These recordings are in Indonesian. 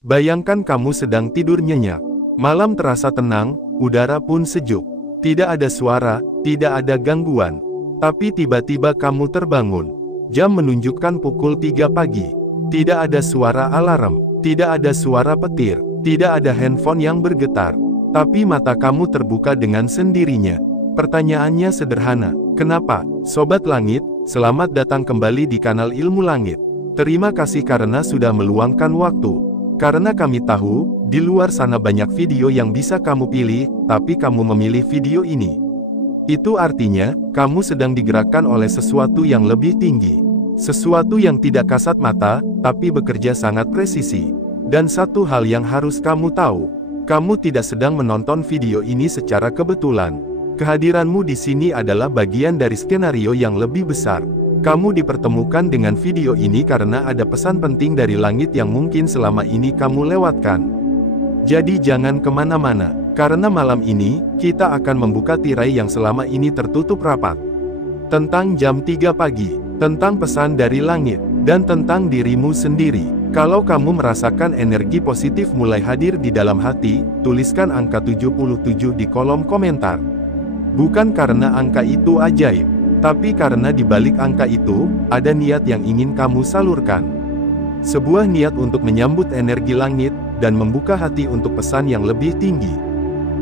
Bayangkan kamu sedang tidur nyenyak. Malam terasa tenang, udara pun sejuk. Tidak ada suara, tidak ada gangguan. Tapi tiba-tiba kamu terbangun. Jam menunjukkan pukul 3 pagi. Tidak ada suara alarm, tidak ada suara petir, tidak ada handphone yang bergetar. Tapi mata kamu terbuka dengan sendirinya. Pertanyaannya sederhana, kenapa? Sobat Langit, selamat datang kembali di kanal Ilmu Langit. Terima kasih karena sudah meluangkan waktu. Karena kami tahu, di luar sana banyak video yang bisa kamu pilih, tapi kamu memilih video ini. Itu artinya, kamu sedang digerakkan oleh sesuatu yang lebih tinggi. Sesuatu yang tidak kasat mata, tapi bekerja sangat presisi. Dan satu hal yang harus kamu tahu, kamu tidak sedang menonton video ini secara kebetulan. Kehadiranmu di sini adalah bagian dari skenario yang lebih besar. Kamu dipertemukan dengan video ini karena ada pesan penting dari langit yang mungkin selama ini kamu lewatkan. Jadi jangan kemana-mana, karena malam ini, kita akan membuka tirai yang selama ini tertutup rapat. Tentang jam 3 pagi, tentang pesan dari langit, dan tentang dirimu sendiri. Kalau kamu merasakan energi positif mulai hadir di dalam hati, tuliskan angka 77 di kolom komentar. Bukan karena angka itu ajaib, tapi karena di balik angka itu, ada niat yang ingin kamu salurkan. Sebuah niat untuk menyambut energi langit, dan membuka hati untuk pesan yang lebih tinggi.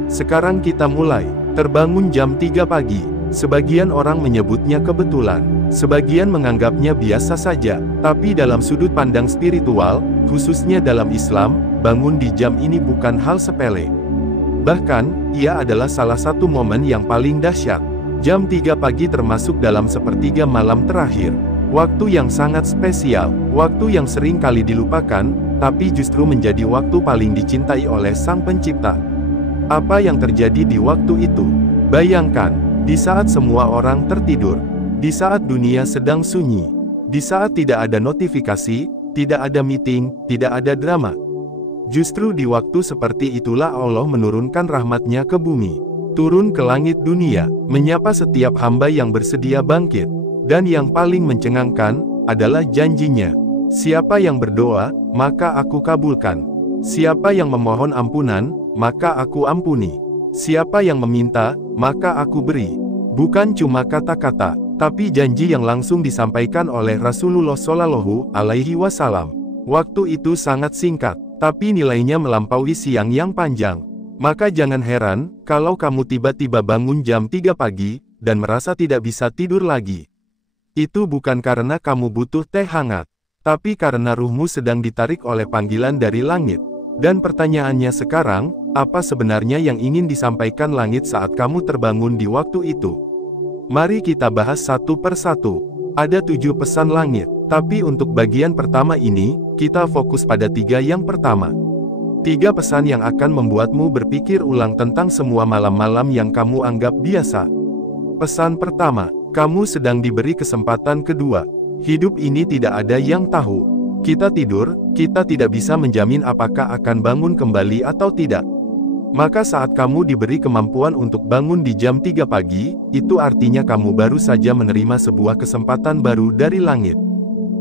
Sekarang kita mulai. Terbangun jam 3 pagi. Sebagian orang menyebutnya kebetulan. Sebagian menganggapnya biasa saja. Tapi dalam sudut pandang spiritual, khususnya dalam Islam, bangun di jam ini bukan hal sepele. Bahkan, ia adalah salah satu momen yang paling dahsyat. Jam 3 pagi termasuk dalam sepertiga malam terakhir. Waktu yang sangat spesial, waktu yang sering kali dilupakan, tapi justru menjadi waktu paling dicintai oleh Sang Pencipta. Apa yang terjadi di waktu itu? Bayangkan, di saat semua orang tertidur, di saat dunia sedang sunyi, di saat tidak ada notifikasi, tidak ada meeting, tidak ada drama. Justru di waktu seperti itulah Allah menurunkan rahmat-Nya ke bumi. Turun ke langit dunia, menyapa setiap hamba yang bersedia bangkit. Dan yang paling mencengangkan, adalah janjinya. Siapa yang berdoa, maka aku kabulkan. Siapa yang memohon ampunan, maka aku ampuni. Siapa yang meminta, maka aku beri. Bukan cuma kata-kata, tapi janji yang langsung disampaikan oleh Rasulullah Shallallahu Alaihi Wasallam. Waktu itu sangat singkat, tapi nilainya melampaui siang yang panjang. Maka jangan heran, kalau kamu tiba-tiba bangun jam 3 pagi, dan merasa tidak bisa tidur lagi. Itu bukan karena kamu butuh teh hangat, tapi karena ruhmu sedang ditarik oleh panggilan dari langit. Dan pertanyaannya sekarang, apa sebenarnya yang ingin disampaikan langit saat kamu terbangun di waktu itu? Mari kita bahas satu persatu. Ada 7 pesan langit, tapi untuk bagian pertama ini, kita fokus pada 3 yang pertama. 3 pesan yang akan membuatmu berpikir ulang tentang semua malam-malam yang kamu anggap biasa. Pesan pertama, kamu sedang diberi kesempatan kedua. Hidup ini tidak ada yang tahu. Kita tidur, kita tidak bisa menjamin apakah akan bangun kembali atau tidak. Maka saat kamu diberi kemampuan untuk bangun di jam 3 pagi, itu artinya kamu baru saja menerima sebuah kesempatan baru dari langit.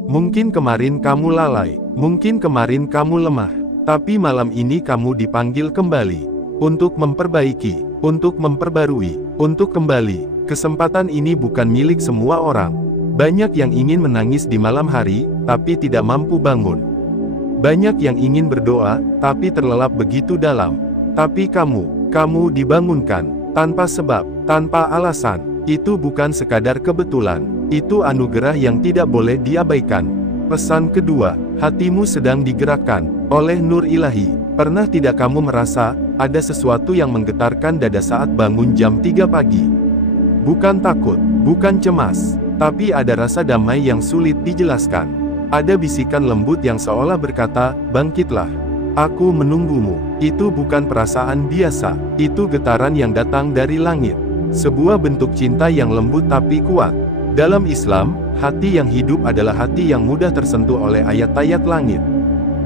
Mungkin kemarin kamu lalai, mungkin kemarin kamu lemah. Tapi malam ini kamu dipanggil kembali, untuk memperbaiki, untuk memperbarui, untuk kembali. Kesempatan ini bukan milik semua orang. Banyak yang ingin menangis di malam hari, tapi tidak mampu bangun. Banyak yang ingin berdoa, tapi terlelap begitu dalam. Tapi kamu dibangunkan, tanpa sebab, tanpa alasan. Itu bukan sekadar kebetulan, itu anugerah yang tidak boleh diabaikan. Pesan kedua, hatimu sedang digerakkan oleh nur ilahi. Pernah tidak kamu merasa, ada sesuatu yang menggetarkan dada saat bangun jam 3 pagi? Bukan takut, bukan cemas, tapi ada rasa damai yang sulit dijelaskan. Ada bisikan lembut yang seolah berkata, bangkitlah. Aku menunggumu. Itu bukan perasaan biasa, itu getaran yang datang dari langit. Sebuah bentuk cinta yang lembut tapi kuat. Dalam Islam, hati yang hidup adalah hati yang mudah tersentuh oleh ayat-ayat langit.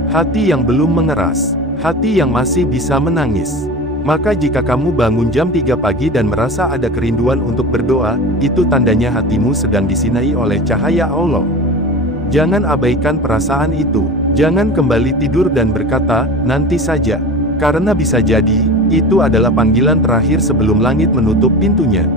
Hati yang belum mengeras, hati yang masih bisa menangis. Maka jika kamu bangun jam 3 pagi dan merasa ada kerinduan untuk berdoa, itu tandanya hatimu sedang disinai oleh cahaya Allah. Jangan abaikan perasaan itu. Jangan kembali tidur dan berkata, nanti saja. Karena bisa jadi, itu adalah panggilan terakhir sebelum langit menutup pintunya.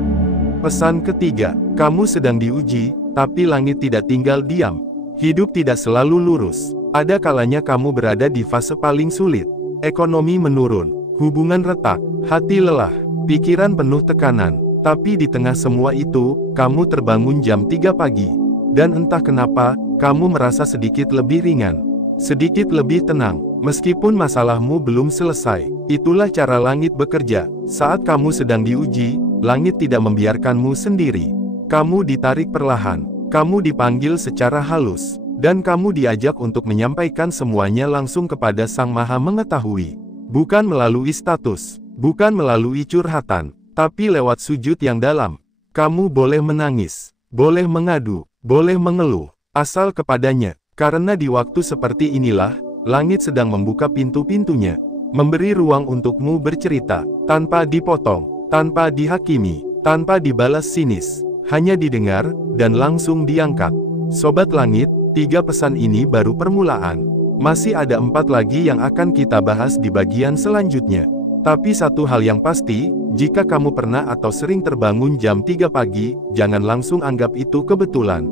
Pesan ketiga, kamu sedang diuji, tapi langit tidak tinggal diam. Hidup tidak selalu lurus. Ada kalanya kamu berada di fase paling sulit. Ekonomi menurun, hubungan retak, hati lelah, pikiran penuh tekanan. Tapi di tengah semua itu, kamu terbangun jam 3 pagi. Dan entah kenapa, kamu merasa sedikit lebih ringan. Sedikit lebih tenang, meskipun masalahmu belum selesai. Itulah cara langit bekerja. Saat kamu sedang diuji, langit tidak membiarkanmu sendiri. Kamu ditarik perlahan, kamu dipanggil secara halus, dan kamu diajak untuk menyampaikan semuanya langsung kepada Sang Maha Mengetahui. Bukan melalui status, bukan melalui curhatan, tapi lewat sujud yang dalam. Kamu boleh menangis, boleh mengadu, boleh mengeluh, asal kepadanya. Karena di waktu seperti inilah, langit sedang membuka pintu-pintunya, memberi ruang untukmu bercerita, tanpa dipotong, tanpa dihakimi, tanpa dibalas sinis, hanya didengar, dan langsung diangkat. Sobat Langit, 3 pesan ini baru permulaan. Masih ada 4 lagi yang akan kita bahas di bagian selanjutnya. Tapi satu hal yang pasti, jika kamu pernah atau sering terbangun jam 3 pagi, jangan langsung anggap itu kebetulan.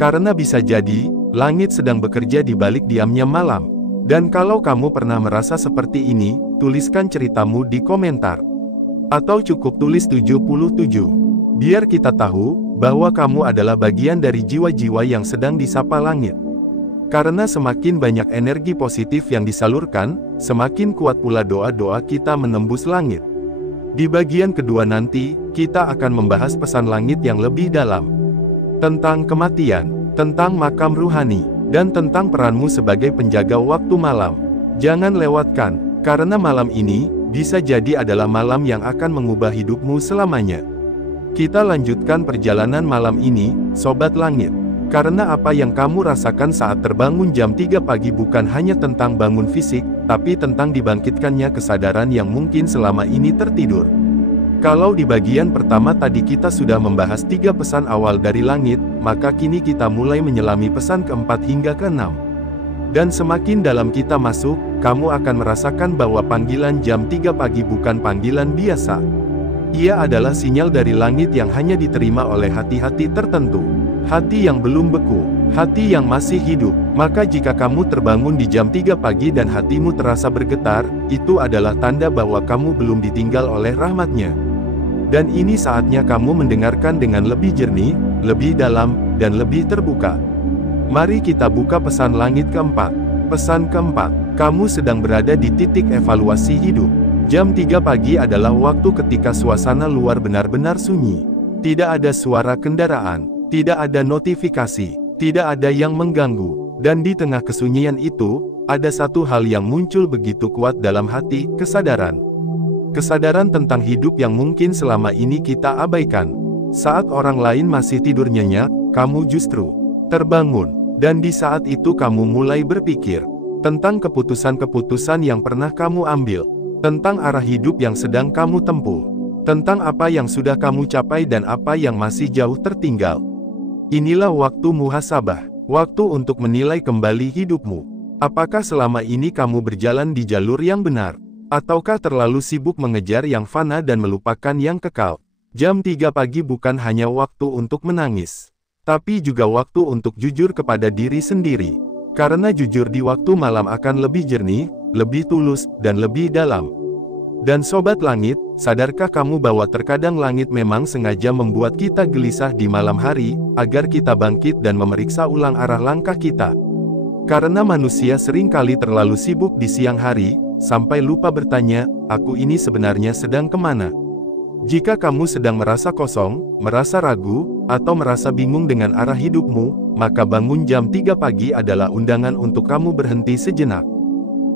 Karena bisa jadi, langit sedang bekerja di balik diamnya malam. Dan kalau kamu pernah merasa seperti ini, tuliskan ceritamu di komentar. Atau cukup tulis 77. Biar kita tahu, bahwa kamu adalah bagian dari jiwa-jiwa yang sedang disapa langit. Karena semakin banyak energi positif yang disalurkan, semakin kuat pula doa-doa kita menembus langit. Di bagian kedua nanti, kita akan membahas pesan langit yang lebih dalam. Tentang kematian, tentang makam ruhani, dan tentang peranmu sebagai penjaga waktu malam. Jangan lewatkan, karena malam ini, bisa jadi adalah malam yang akan mengubah hidupmu selamanya. Kita lanjutkan perjalanan malam ini, Sobat Langit. Karena apa yang kamu rasakan saat terbangun jam 3 pagi bukan hanya tentang bangun fisik, tapi tentang dibangkitkannya kesadaran yang mungkin selama ini tertidur. Kalau di bagian pertama tadi kita sudah membahas 3 pesan awal dari langit, maka kini kita mulai menyelami pesan keempat hingga keenam. Dan semakin dalam kita masuk, kamu akan merasakan bahwa panggilan jam 3 pagi bukan panggilan biasa. Ia adalah sinyal dari langit yang hanya diterima oleh hati-hati tertentu. Hati yang belum beku, hati yang masih hidup. Maka jika kamu terbangun di jam 3 pagi dan hatimu terasa bergetar, itu adalah tanda bahwa kamu belum ditinggal oleh rahmatnya. Dan ini saatnya kamu mendengarkan dengan lebih jernih, lebih dalam, dan lebih terbuka. Mari kita buka pesan langit keempat. Pesan keempat, kamu sedang berada di titik evaluasi hidup. Jam 3 pagi adalah waktu ketika suasana luar benar-benar sunyi. Tidak ada suara kendaraan, tidak ada notifikasi, tidak ada yang mengganggu. Dan di tengah kesunyian itu, ada satu hal yang muncul begitu kuat dalam hati, kesadaran. Kesadaran tentang hidup yang mungkin selama ini kita abaikan. Saat orang lain masih tidur nyenyak, kamu justru terbangun. Dan di saat itu kamu mulai berpikir tentang keputusan-keputusan yang pernah kamu ambil, tentang arah hidup yang sedang kamu tempuh, tentang apa yang sudah kamu capai dan apa yang masih jauh tertinggal. Inilah waktu muhasabah, waktu untuk menilai kembali hidupmu. Apakah selama ini kamu berjalan di jalur yang benar? Ataukah terlalu sibuk mengejar yang fana dan melupakan yang kekal? Jam 3 pagi bukan hanya waktu untuk menangis, tapi juga waktu untuk jujur kepada diri sendiri. Karena jujur di waktu malam akan lebih jernih, lebih tulus, dan lebih dalam. Dan Sobat Langit, sadarkah kamu bahwa terkadang langit memang sengaja membuat kita gelisah di malam hari, agar kita bangkit dan memeriksa ulang arah langkah kita? Karena manusia seringkali terlalu sibuk di siang hari, sampai lupa bertanya, aku ini sebenarnya sedang kemana? Jika kamu sedang merasa kosong, merasa ragu, atau merasa bingung dengan arah hidupmu, maka bangun jam 3 pagi adalah undangan untuk kamu berhenti sejenak.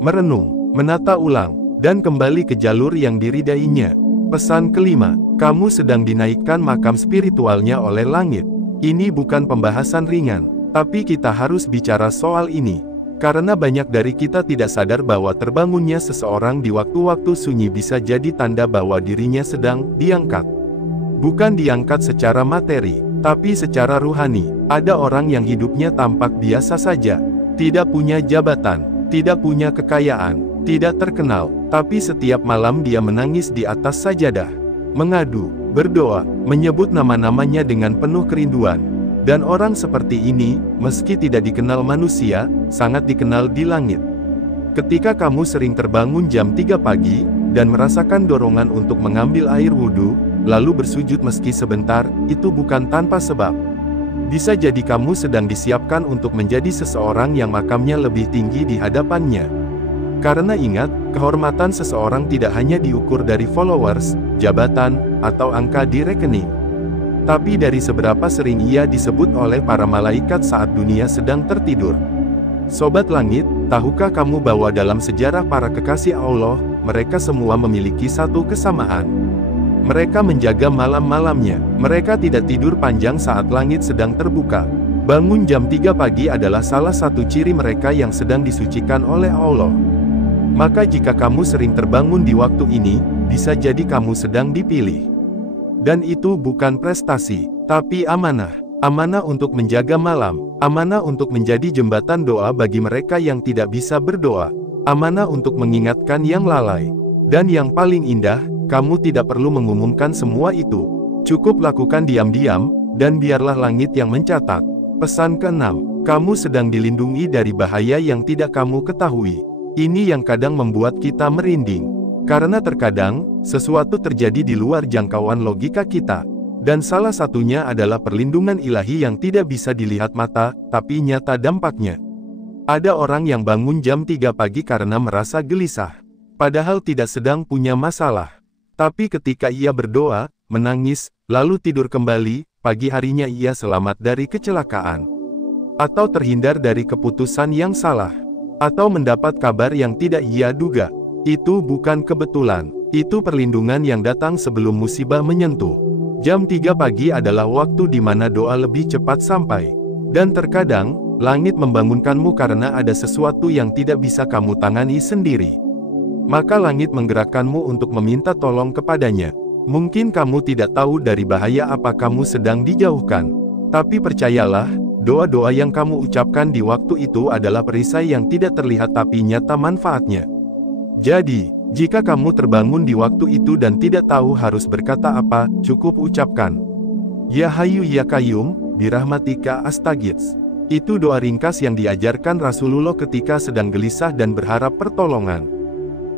Merenung, menata ulang, dan kembali ke jalur yang diridainya. Pesan kelima, kamu sedang dinaikkan makam spiritualnya oleh langit. Ini bukan pembahasan ringan, tapi kita harus bicara soal ini. Karena banyak dari kita tidak sadar bahwa terbangunnya seseorang di waktu-waktu sunyi bisa jadi tanda bahwa dirinya sedang diangkat. Bukan diangkat secara materi, tapi secara ruhani. Ada orang yang hidupnya tampak biasa saja. tidak punya jabatan, tidak punya kekayaan, tidak terkenal, tapi setiap malam dia menangis di atas sajadah, mengadu, berdoa, menyebut nama-namanya dengan penuh kerinduan. Dan orang seperti ini, meski tidak dikenal manusia, sangat dikenal di langit. Ketika kamu sering terbangun jam 3 pagi, dan merasakan dorongan untuk mengambil air wudhu, lalu bersujud meski sebentar, itu bukan tanpa sebab. Bisa jadi kamu sedang disiapkan untuk menjadi seseorang yang makamnya lebih tinggi di hadapannya. Karena ingat, kehormatan seseorang tidak hanya diukur dari followers, jabatan, atau angka di rekening. Tapi dari seberapa sering ia disebut oleh para malaikat saat dunia sedang tertidur. Sobat langit, tahukah kamu bahwa dalam sejarah para kekasih Allah, mereka semua memiliki satu kesamaan. Mereka menjaga malam-malamnya. Mereka tidak tidur panjang saat langit sedang terbuka. Bangun jam 3 pagi adalah salah satu ciri mereka yang sedang disucikan oleh Allah. Maka jika kamu sering terbangun di waktu ini, bisa jadi kamu sedang dipilih. Dan itu bukan prestasi, tapi amanah. Amanah untuk menjaga malam. Amanah untuk menjadi jembatan doa bagi mereka yang tidak bisa berdoa. Amanah untuk mengingatkan yang lalai. Dan yang paling indah, kamu tidak perlu mengumumkan semua itu. Cukup lakukan diam-diam, dan biarlah langit yang mencatat. Pesan ke-6, kamu sedang dilindungi dari bahaya yang tidak kamu ketahui. Ini yang kadang membuat kita merinding. Karena terkadang, sesuatu terjadi di luar jangkauan logika kita. Dan salah satunya adalah perlindungan ilahi yang tidak bisa dilihat mata, tapi nyata dampaknya. Ada orang yang bangun jam 3 pagi karena merasa gelisah. Padahal tidak sedang punya masalah. Tapi ketika ia berdoa, menangis, lalu tidur kembali, pagi harinya ia selamat dari kecelakaan. Atau terhindar dari keputusan yang salah. Atau mendapat kabar yang tidak ia duga. Itu bukan kebetulan. Itu perlindungan yang datang sebelum musibah menyentuh. Jam 3 pagi adalah waktu di mana doa lebih cepat sampai. Dan terkadang, langit membangunkanmu karena ada sesuatu yang tidak bisa kamu tangani sendiri. Maka langit menggerakkanmu untuk meminta tolong kepadanya. Mungkin kamu tidak tahu dari bahaya apa kamu sedang dijauhkan. Tapi percayalah, doa-doa yang kamu ucapkan di waktu itu adalah perisai yang tidak terlihat tapi nyata manfaatnya. Jadi, jika kamu terbangun di waktu itu dan tidak tahu harus berkata apa, cukup ucapkan, Ya Hayyu Ya Qayyum, birahmatika astaghits. Itu doa ringkas yang diajarkan Rasulullah ketika sedang gelisah dan berharap pertolongan.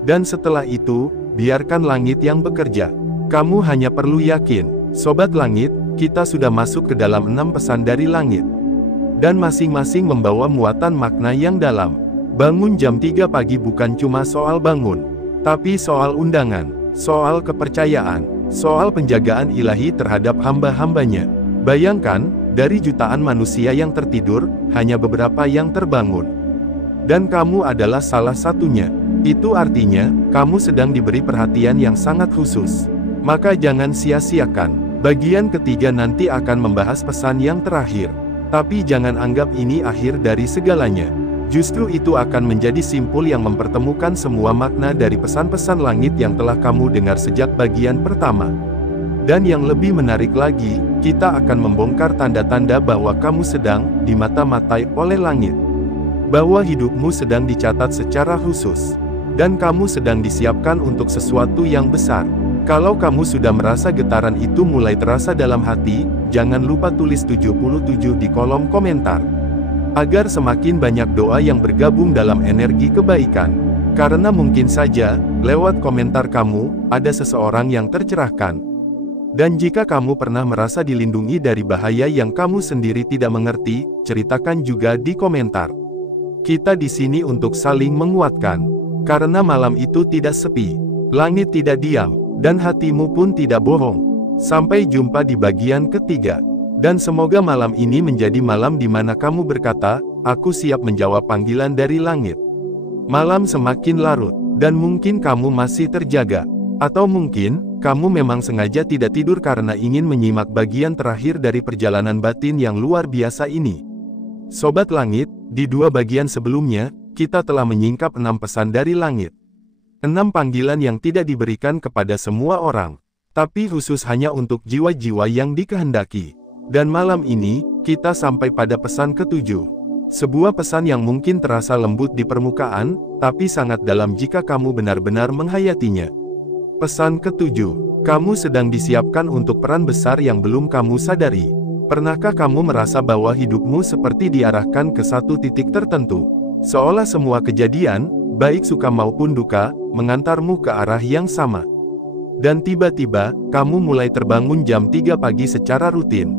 Dan setelah itu, biarkan langit yang bekerja. Kamu hanya perlu yakin, Sobat Langit, kita sudah masuk ke dalam 6 pesan dari langit. Dan masing-masing membawa muatan makna yang dalam. Bangun jam 3 pagi bukan cuma soal bangun, tapi soal undangan, soal kepercayaan, soal penjagaan ilahi terhadap hamba-hambanya. Bayangkan, dari jutaan manusia yang tertidur, hanya beberapa yang terbangun. Dan kamu adalah salah satunya. Itu artinya, kamu sedang diberi perhatian yang sangat khusus. Maka jangan sia-siakan. Bagian ketiga nanti akan membahas pesan yang terakhir. Tapi jangan anggap ini akhir dari segalanya. Justru itu akan menjadi simpul yang mempertemukan semua makna dari pesan-pesan langit yang telah kamu dengar sejak bagian pertama. Dan yang lebih menarik lagi, kita akan membongkar tanda-tanda bahwa kamu sedang dimata-matai oleh langit. Bahwa hidupmu sedang dicatat secara khusus. Dan kamu sedang disiapkan untuk sesuatu yang besar. Kalau kamu sudah merasa getaran itu mulai terasa dalam hati, jangan lupa tulis 77 di kolom komentar. Agar semakin banyak doa yang bergabung dalam energi kebaikan. Karena mungkin saja, lewat komentar kamu, ada seseorang yang tercerahkan. Dan jika kamu pernah merasa dilindungi dari bahaya yang kamu sendiri tidak mengerti, ceritakan juga di komentar. Kita di sini untuk saling menguatkan. Karena malam itu tidak sepi, langit tidak diam, dan hatimu pun tidak bohong. Sampai jumpa di bagian ketiga. Dan semoga malam ini menjadi malam di mana kamu berkata, aku siap menjawab panggilan dari langit. Malam semakin larut, dan mungkin kamu masih terjaga. Atau mungkin, kamu memang sengaja tidak tidur karena ingin menyimak bagian terakhir dari perjalanan batin yang luar biasa ini. Sobat Langit, di 2 bagian sebelumnya, kita telah menyingkap 6 pesan dari langit. 6 panggilan yang tidak diberikan kepada semua orang, tapi khusus hanya untuk jiwa-jiwa yang dikehendaki. Dan malam ini, kita sampai pada pesan ke-7. Sebuah pesan yang mungkin terasa lembut di permukaan, tapi sangat dalam jika kamu benar-benar menghayatinya. Pesan ketujuh, kamu sedang disiapkan untuk peran besar yang belum kamu sadari. Pernahkah kamu merasa bahwa hidupmu seperti diarahkan ke satu titik tertentu? Seolah semua kejadian, baik suka maupun duka, mengantarmu ke arah yang sama. Dan tiba-tiba, kamu mulai terbangun jam 3 pagi secara rutin.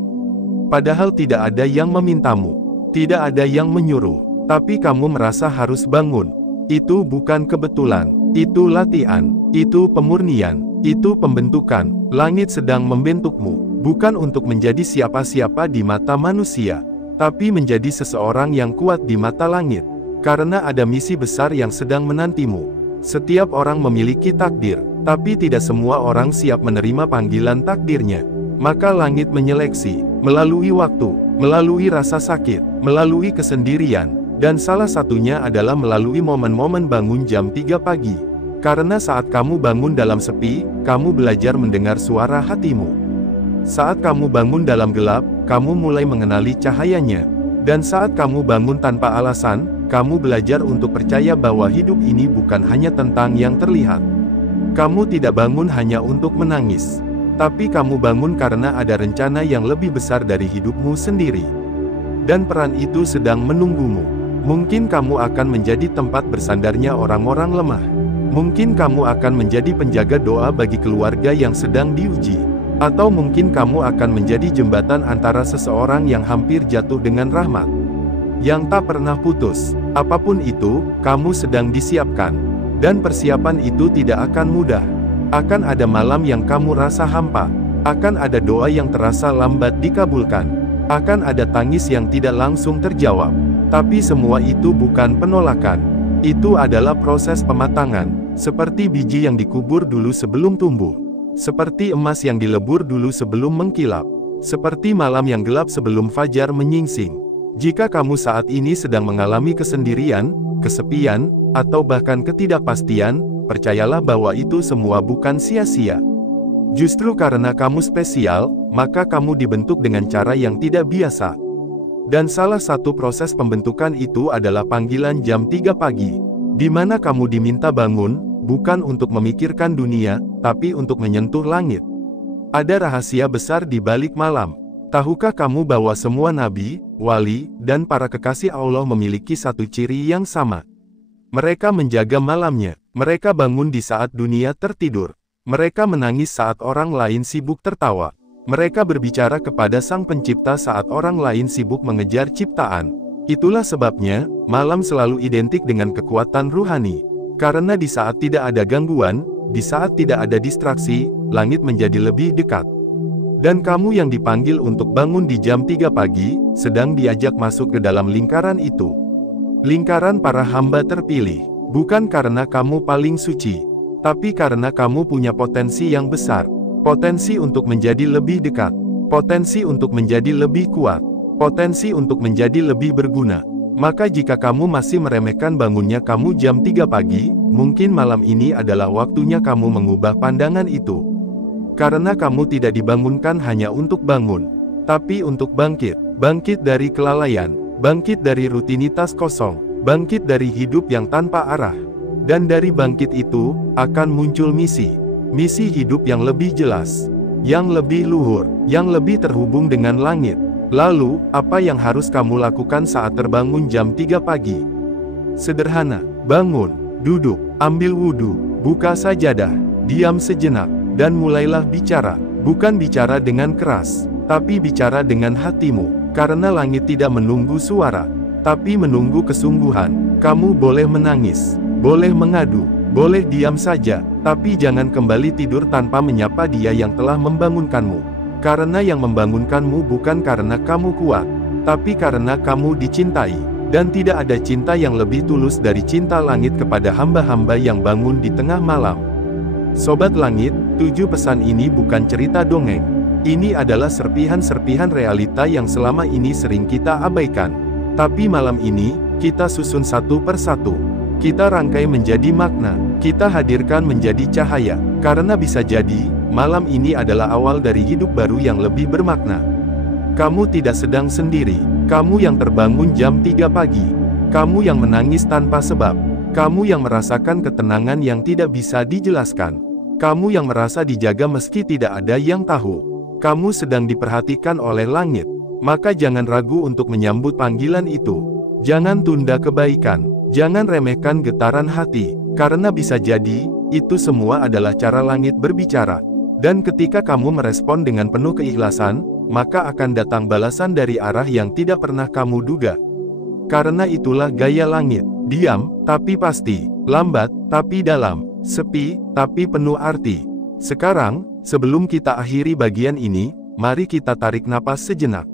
Padahal tidak ada yang memintamu. Tidak ada yang menyuruh, tapi kamu merasa harus bangun. Itu bukan kebetulan, itu latihan, itu pemurnian, itu pembentukan. Langit sedang membentukmu, bukan untuk menjadi siapa-siapa di mata manusia, tapi menjadi seseorang yang kuat di mata langit. Karena ada misi besar yang sedang menantimu. Setiap orang memiliki takdir, tapi tidak semua orang siap menerima panggilan takdirnya. Maka langit menyeleksi, melalui waktu, melalui rasa sakit, melalui kesendirian, dan salah satunya adalah melalui momen-momen bangun jam 3 pagi. Karena saat kamu bangun dalam sepi, kamu belajar mendengar suara hatimu. Saat kamu bangun dalam gelap, kamu mulai mengenali cahayanya. Dan saat kamu bangun tanpa alasan, kamu belajar untuk percaya bahwa hidup ini bukan hanya tentang yang terlihat. Kamu tidak bangun hanya untuk menangis. Tapi kamu bangun karena ada rencana yang lebih besar dari hidupmu sendiri. Dan peran itu sedang menunggumu. Mungkin kamu akan menjadi tempat bersandarnya orang-orang lemah. Mungkin kamu akan menjadi penjaga doa bagi keluarga yang sedang diuji. Atau mungkin kamu akan menjadi jembatan antara seseorang yang hampir jatuh dengan rahmat. Yang tak pernah putus. Apapun itu, kamu sedang disiapkan. Dan persiapan itu tidak akan mudah. Akan ada malam yang kamu rasa hampa. Akan ada doa yang terasa lambat dikabulkan. Akan ada tangis yang tidak langsung terjawab. Tapi semua itu bukan penolakan. Itu adalah proses pematangan. Seperti biji yang dikubur dulu sebelum tumbuh. Seperti emas yang dilebur dulu sebelum mengkilap. Seperti malam yang gelap sebelum fajar menyingsing. Jika kamu saat ini sedang mengalami kesendirian, kesepian, atau bahkan ketidakpastian, percayalah bahwa itu semua bukan sia-sia. Justru karena kamu spesial, maka kamu dibentuk dengan cara yang tidak biasa. Dan salah satu proses pembentukan itu adalah panggilan jam 3 pagi, di mana kamu diminta bangun, bukan untuk memikirkan dunia, tapi untuk menyentuh langit. Ada rahasia besar di balik malam. Tahukah kamu bahwa semua nabi, wali, dan para kekasih Allah memiliki satu ciri yang sama? Mereka menjaga malamnya. Mereka bangun di saat dunia tertidur. Mereka menangis saat orang lain sibuk tertawa. Mereka berbicara kepada Sang Pencipta saat orang lain sibuk mengejar ciptaan. Itulah sebabnya, malam selalu identik dengan kekuatan ruhani. Karena di saat tidak ada gangguan, di saat tidak ada distraksi, langit menjadi lebih dekat. Dan kamu yang dipanggil untuk bangun di jam 3 pagi, sedang diajak masuk ke dalam lingkaran itu. Lingkaran para hamba terpilih. Bukan karena kamu paling suci, tapi karena kamu punya potensi yang besar. Potensi untuk menjadi lebih dekat. Potensi untuk menjadi lebih kuat. Potensi untuk menjadi lebih berguna. Maka jika kamu masih meremehkan bangunnya kamu jam 3 pagi, mungkin malam ini adalah waktunya kamu mengubah pandangan itu. Karena kamu tidak dibangunkan hanya untuk bangun, tapi untuk bangkit. Bangkit dari kelalaian. Bangkit dari rutinitas kosong. Bangkit dari hidup yang tanpa arah. Dan dari bangkit itu, akan muncul misi. Misi hidup yang lebih jelas. Yang lebih luhur. Yang lebih terhubung dengan langit. Lalu, apa yang harus kamu lakukan saat terbangun jam 3 pagi? Sederhana. Bangun. Duduk. Ambil wudhu. Buka sajadah. Diam sejenak. Dan mulailah bicara. Bukan bicara dengan keras, tapi bicara dengan hatimu. Karena langit tidak menunggu suara, tapi menunggu kesungguhan. Kamu boleh menangis, boleh mengadu, boleh diam saja, tapi jangan kembali tidur tanpa menyapa Dia yang telah membangunkanmu. Karena yang membangunkanmu bukan karena kamu kuat, tapi karena kamu dicintai. Dan tidak ada cinta yang lebih tulus dari cinta langit kepada hamba-hamba yang bangun di tengah malam. Sobat Langit, 7 pesan ini bukan cerita dongeng. Ini adalah serpihan-serpihan realita yang selama ini sering kita abaikan. Tapi malam ini, kita susun satu persatu. Kita rangkai menjadi makna. Kita hadirkan menjadi cahaya. Karena bisa jadi, malam ini adalah awal dari hidup baru yang lebih bermakna. Kamu tidak sedang sendiri. Kamu yang terbangun jam 3 pagi. Kamu yang menangis tanpa sebab. Kamu yang merasakan ketenangan yang tidak bisa dijelaskan. Kamu yang merasa dijaga meski tidak ada yang tahu. Kamu sedang diperhatikan oleh langit. Maka jangan ragu untuk menyambut panggilan itu. Jangan tunda kebaikan. Jangan remehkan getaran hati. Karena bisa jadi, itu semua adalah cara langit berbicara. Dan ketika kamu merespon dengan penuh keikhlasan, maka akan datang balasan dari arah yang tidak pernah kamu duga. Karena itulah gaya langit. Diam, tapi pasti. Lambat, tapi dalam. Sepi, tapi penuh arti. Sekarang, sebelum kita akhiri bagian ini, mari kita tarik napas sejenak.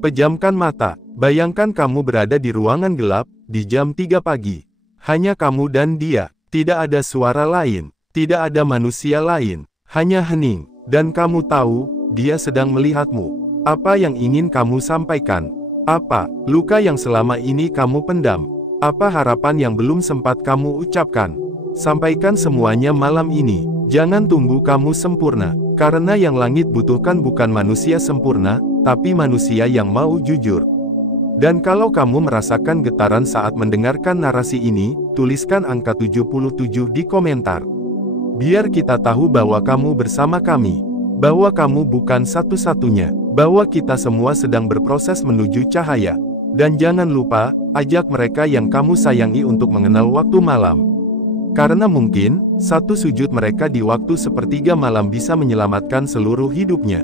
Pejamkan mata. Bayangkan kamu berada di ruangan gelap, di jam 3 pagi. Hanya kamu dan dia. Tidak ada suara lain. Tidak ada manusia lain. Hanya hening. Dan kamu tahu, dia sedang melihatmu. Apa yang ingin kamu sampaikan? Apa luka yang selama ini kamu pendam? Apa harapan yang belum sempat kamu ucapkan? Sampaikan semuanya malam ini. Jangan tunggu kamu sempurna. Karena yang langit butuhkan bukan manusia sempurna, tapi manusia yang mau jujur. Dan kalau kamu merasakan getaran saat mendengarkan narasi ini, tuliskan angka 77 di komentar. Biar kita tahu bahwa kamu bersama kami. Bahwa kamu bukan satu-satunya. Bahwa kita semua sedang berproses menuju cahaya. Dan jangan lupa, ajak mereka yang kamu sayangi untuk mengenal waktu malam. Karena mungkin, satu sujud mereka di waktu sepertiga malam bisa menyelamatkan seluruh hidupnya.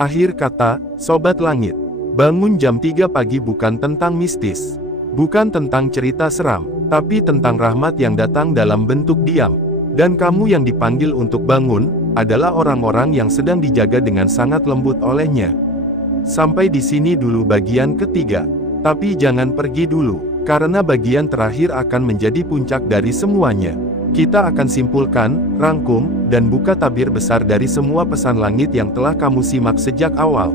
Akhir kata, Sobat Langit. Bangun jam 3 pagi bukan tentang mistis. Bukan tentang cerita seram, tapi tentang rahmat yang datang dalam bentuk diam. Dan kamu yang dipanggil untuk bangun, adalah orang-orang yang sedang dijaga dengan sangat lembut olehnya. Sampai di sini dulu bagian ketiga. Tapi jangan pergi dulu, karena bagian terakhir akan menjadi puncak dari semuanya. Kita akan simpulkan, rangkum, dan buka tabir besar dari semua pesan langit yang telah kamu simak sejak awal.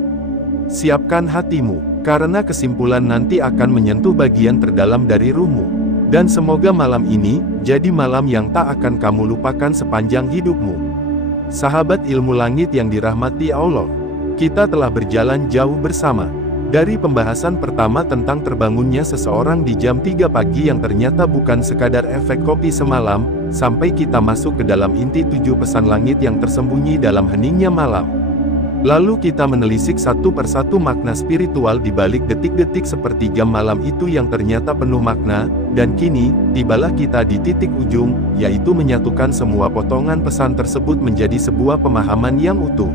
Siapkan hatimu, karena kesimpulan nanti akan menyentuh bagian terdalam dari ruhmu. Dan semoga malam ini, jadi malam yang tak akan kamu lupakan sepanjang hidupmu. Sahabat ilmu langit yang dirahmati Allah, kita telah berjalan jauh bersama. Dari pembahasan pertama tentang terbangunnya seseorang di jam 3 pagi yang ternyata bukan sekadar efek kopi semalam, sampai kita masuk ke dalam inti 7 pesan langit yang tersembunyi dalam heningnya malam. Lalu kita menelisik satu persatu makna spiritual di balik detik-detik sepertiga malam itu yang ternyata penuh makna, dan kini, tibalah kita di titik ujung, yaitu menyatukan semua potongan pesan tersebut menjadi sebuah pemahaman yang utuh.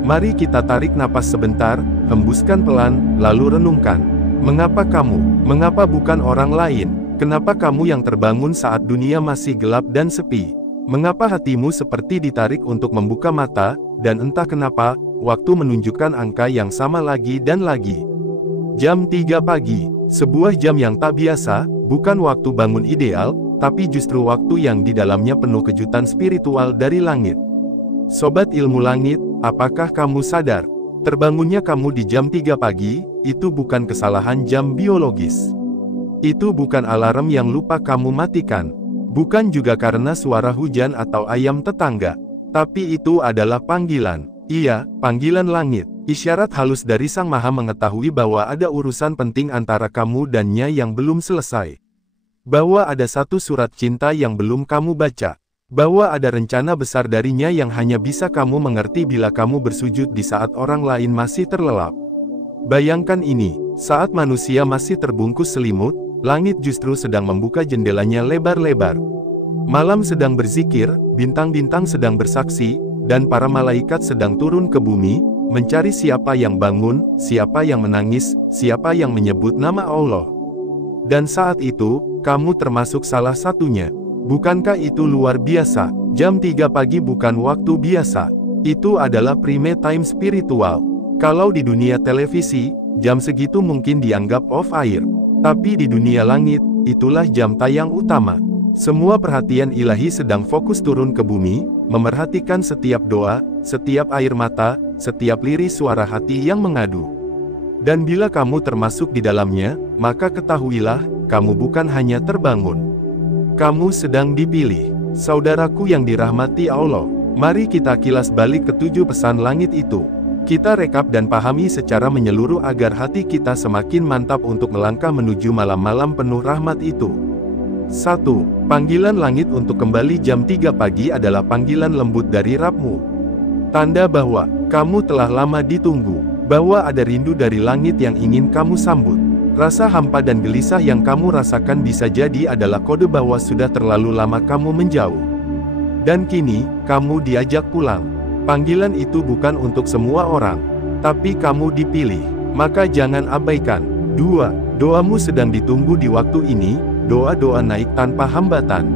Mari kita tarik napas sebentar, hembuskan pelan, lalu renungkan. Mengapa kamu? Mengapa bukan orang lain? Kenapa kamu yang terbangun saat dunia masih gelap dan sepi? Mengapa hatimu seperti ditarik untuk membuka mata, dan entah kenapa, waktu menunjukkan angka yang sama lagi dan lagi. Jam 3 pagi, sebuah jam yang tak biasa, bukan waktu bangun ideal, tapi justru waktu yang di dalamnya penuh kejutan spiritual dari langit. Sobat ilmu langit, apakah kamu sadar? Terbangunnya kamu di jam 3 pagi, itu bukan kesalahan jam biologis. Itu bukan alarm yang lupa kamu matikan. Bukan juga karena suara hujan atau ayam tetangga. Tapi itu adalah panggilan. Iya, panggilan langit. Isyarat halus dari Sang Maha mengetahui bahwa ada urusan penting antara kamu dannya yang belum selesai. Bahwa ada satu surat cinta yang belum kamu baca. Bahwa ada rencana besar darinya yang hanya bisa kamu mengerti bila kamu bersujud di saat orang lain masih terlelap. Bayangkan ini, saat manusia masih terbungkus selimut, langit justru sedang membuka jendelanya lebar-lebar. Malam sedang berzikir, bintang-bintang sedang bersaksi, dan para malaikat sedang turun ke bumi, mencari siapa yang bangun, siapa yang menangis, siapa yang menyebut nama Allah. Dan saat itu, kamu termasuk salah satunya. Bukankah itu luar biasa? Jam 3 pagi bukan waktu biasa. Itu adalah prime time spiritual. Kalau di dunia televisi, jam segitu mungkin dianggap off air. Tapi di dunia langit, itulah jam tayang utama. Semua perhatian ilahi sedang fokus turun ke bumi, memerhatikan setiap doa, setiap air mata, setiap liris suara hati yang mengadu. Dan bila kamu termasuk di dalamnya, maka ketahuilah, kamu bukan hanya terbangun. Kamu sedang dipilih. Saudaraku yang dirahmati Allah, mari kita kilas balik ke 7 pesan langit itu. Kita rekap dan pahami secara menyeluruh agar hati kita semakin mantap untuk melangkah menuju malam-malam penuh rahmat itu. 1. Panggilan langit untuk kembali jam 3 pagi adalah panggilan lembut dari Rabb-mu. Tanda bahwa kamu telah lama ditunggu, bahwa ada rindu dari langit yang ingin kamu sambut. Rasa hampa dan gelisah yang kamu rasakan bisa jadi adalah kode bahwa sudah terlalu lama kamu menjauh. Dan kini, kamu diajak pulang. Panggilan itu bukan untuk semua orang, tapi kamu dipilih. Maka jangan abaikan. 2. Doamu sedang ditunggu di waktu ini, doa-doa naik tanpa hambatan.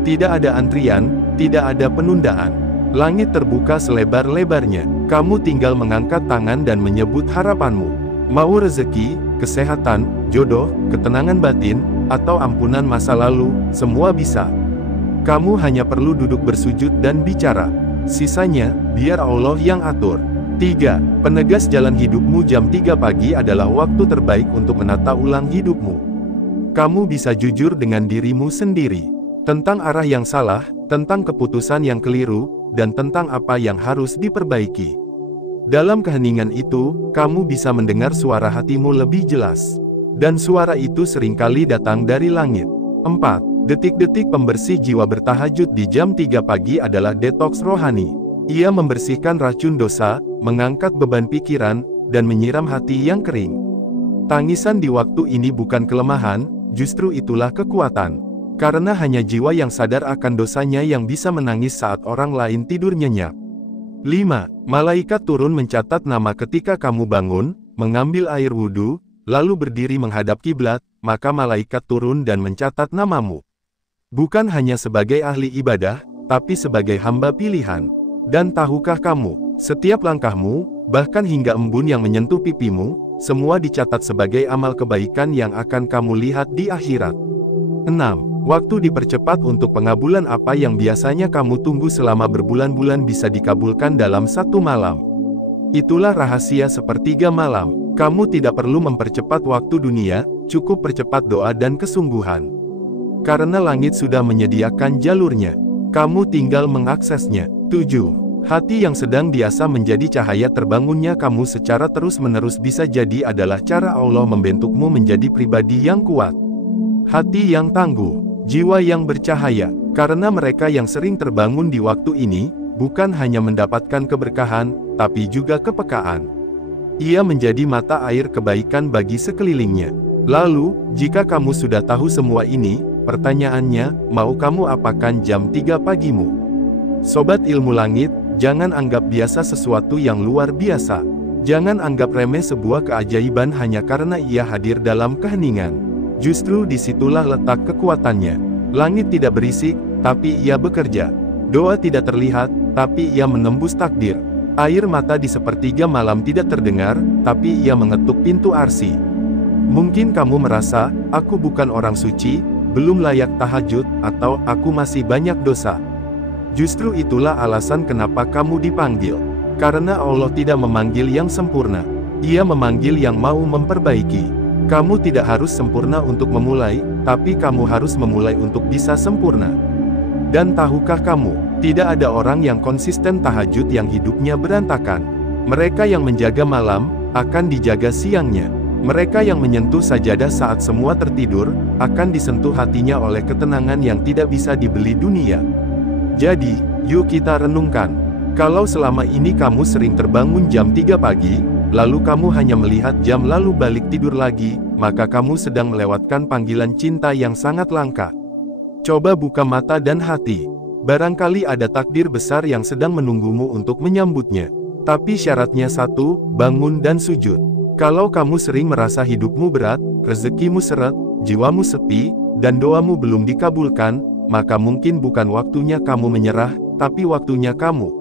Tidak ada antrian, tidak ada penundaan. Langit terbuka selebar-lebarnya. Kamu tinggal mengangkat tangan dan menyebut harapanmu. Mau rezeki, kesehatan, jodoh, ketenangan batin, atau ampunan masa lalu, semua bisa. Kamu hanya perlu duduk bersujud dan bicara. Sisanya, biar Allah yang atur. 3. Penegas jalan hidupmu jam 3 pagi adalah waktu terbaik untuk menata ulang hidupmu. Kamu bisa jujur dengan dirimu sendiri. Tentang arah yang salah, tentang keputusan yang keliru, dan tentang apa yang harus diperbaiki. Dalam keheningan itu, kamu bisa mendengar suara hatimu lebih jelas. Dan suara itu seringkali datang dari langit. 4. Detik-detik pembersih jiwa bertahajud di jam 3 pagi adalah detoks rohani. Ia membersihkan racun dosa, mengangkat beban pikiran, dan menyiram hati yang kering. Tangisan di waktu ini bukan kelemahan, justru itulah kekuatan. Karena hanya jiwa yang sadar akan dosanya yang bisa menangis saat orang lain tidur nyenyak. 5. Malaikat turun mencatat nama ketika kamu bangun, mengambil air wudhu, lalu berdiri menghadap kiblat, maka malaikat turun dan mencatat namamu. Bukan hanya sebagai ahli ibadah, tapi sebagai hamba pilihan. Dan tahukah kamu, setiap langkahmu, bahkan hingga embun yang menyentuh pipimu, semua dicatat sebagai amal kebaikan yang akan kamu lihat di akhirat. 6. Waktu dipercepat untuk pengabulan apa yang biasanya kamu tunggu selama berbulan-bulan bisa dikabulkan dalam satu malam. Itulah rahasia sepertiga malam. Kamu tidak perlu mempercepat waktu dunia, cukup percepat doa dan kesungguhan. Karena langit sudah menyediakan jalurnya. Kamu tinggal mengaksesnya. 7. Hati yang sedang biasa menjadi cahaya terbangunnya kamu secara terus-menerus bisa jadi adalah cara Allah membentukmu menjadi pribadi yang kuat. Hati yang tangguh. Jiwa yang bercahaya, karena mereka yang sering terbangun di waktu ini, bukan hanya mendapatkan keberkahan, tapi juga kepekaan. Ia menjadi mata air kebaikan bagi sekelilingnya. Lalu, jika kamu sudah tahu semua ini, pertanyaannya, mau kamu apakan jam 3 pagimu? Sobat ilmu langit, jangan anggap biasa sesuatu yang luar biasa. Jangan anggap remeh sebuah keajaiban hanya karena ia hadir dalam keheningan. Justru disitulah letak kekuatannya. Langit tidak berisik, tapi ia bekerja. Doa tidak terlihat, tapi ia menembus takdir. Air mata di sepertiga malam tidak terdengar, tapi ia mengetuk pintu arsy. Mungkin kamu merasa, aku bukan orang suci, belum layak tahajud, atau aku masih banyak dosa. Justru itulah alasan kenapa kamu dipanggil. Karena Allah tidak memanggil yang sempurna. Ia memanggil yang mau memperbaiki. Kamu tidak harus sempurna untuk memulai, tapi kamu harus memulai untuk bisa sempurna. Dan tahukah kamu, tidak ada orang yang konsisten tahajud yang hidupnya berantakan. Mereka yang menjaga malam, akan dijaga siangnya. Mereka yang menyentuh sajadah saat semua tertidur, akan disentuh hatinya oleh ketenangan yang tidak bisa dibeli dunia. Jadi, yuk kita renungkan. Kalau selama ini kamu sering terbangun jam 3 pagi, lalu kamu hanya melihat jam lalu balik tidur lagi, maka kamu sedang melewatkan panggilan cinta yang sangat langka. Coba buka mata dan hati. Barangkali ada takdir besar yang sedang menunggumu untuk menyambutnya. Tapi syaratnya satu, bangun dan sujud. Kalau kamu sering merasa hidupmu berat, rezekimu seret, jiwamu sepi, dan doamu belum dikabulkan, maka mungkin bukan waktunya kamu menyerah, tapi waktunya kamu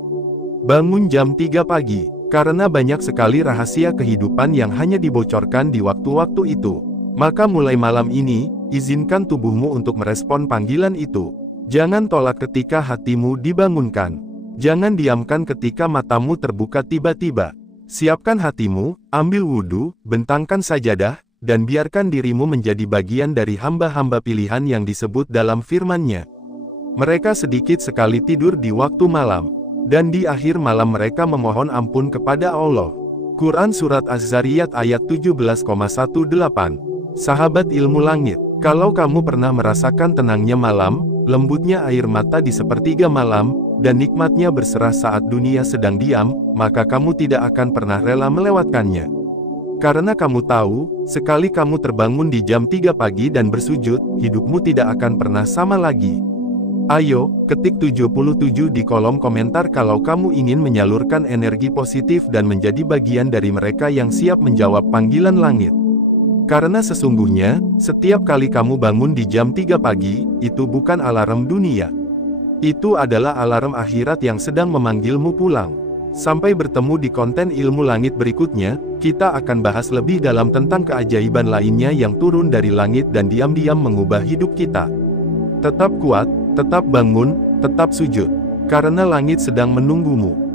bangun jam 3 pagi. Karena banyak sekali rahasia kehidupan yang hanya dibocorkan di waktu-waktu itu. Maka mulai malam ini, izinkan tubuhmu untuk merespon panggilan itu. Jangan tolak ketika hatimu dibangunkan. Jangan diamkan ketika matamu terbuka tiba-tiba. Siapkan hatimu, ambil wudhu, bentangkan sajadah, dan biarkan dirimu menjadi bagian dari hamba-hamba pilihan yang disebut dalam firman-Nya. Mereka sedikit sekali tidur di waktu malam. Dan di akhir malam mereka memohon ampun kepada Allah. Quran Surat Az-Zariyat ayat 17,18. Sahabat ilmu langit, kalau kamu pernah merasakan tenangnya malam, lembutnya air mata di sepertiga malam, dan nikmatnya berserah saat dunia sedang diam, maka kamu tidak akan pernah rela melewatkannya. Karena kamu tahu, sekali kamu terbangun di jam 3 pagi dan bersujud, hidupmu tidak akan pernah sama lagi. Ayo, ketik 77 di kolom komentar kalau kamu ingin menyalurkan energi positif dan menjadi bagian dari mereka yang siap menjawab panggilan langit. Karena sesungguhnya, setiap kali kamu bangun di jam 3 pagi, itu bukan alarm dunia. Itu adalah alarm akhirat yang sedang memanggilmu pulang. Sampai bertemu di konten ilmu langit berikutnya, kita akan bahas lebih dalam tentang keajaiban lainnya yang turun dari langit dan diam-diam mengubah hidup kita. Tetap kuat, tetap bangun, tetap sujud. Karena langit sedang menunggumu.